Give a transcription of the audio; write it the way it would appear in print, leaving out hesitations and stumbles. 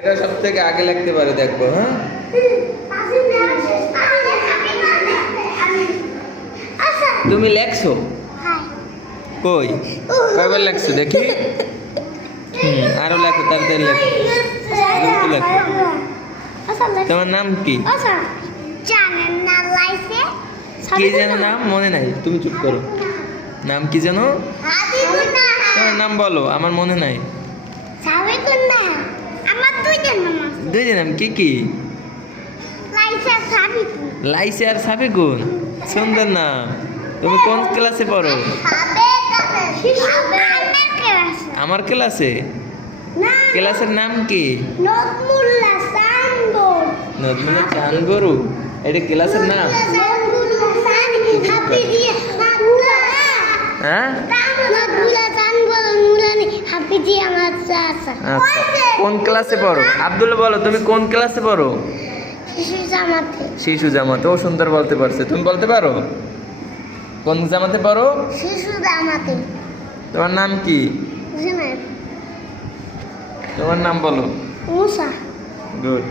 এটা সব থেকে আগে লিখতে পারে, দেখবো। হ্যাঁ, তুমি লেখছো কই? কয়বার লেখছো দেখি? আরো লেখো, তাড়াতাড়ি লেখো। লেখো। তোমার নাম কি? কি যেন নাম মনে নাই, তুমি চুপ করো। নাম কি যেন? তোমার নাম বলো, আমার মনে নাই। দুইজন নাম কি কি? লাইসা আর সাবিকুন, সুন্দর নাম। তুমি কোন ক্লাসে পড়ো? আমার ক্লাসে। ক্লাসের নাম কি? নজমুল্লাহ চানগরু, এটা ক্লাসের নাম? হ্যাঁ, আচ্ছা। কোন ক্লাসে পড়ো? আব্দুল বলো, তুমি কোন ক্লাসে পড়ো? শিশু জামাতে। ও সুন্দর বলতে পারছে, তুমি বলতে পারো? কোন জামাতে পড়ো? শিশু জামাতে। তোমার নাম কি? তোমার নাম বলো। মুসা। গুড।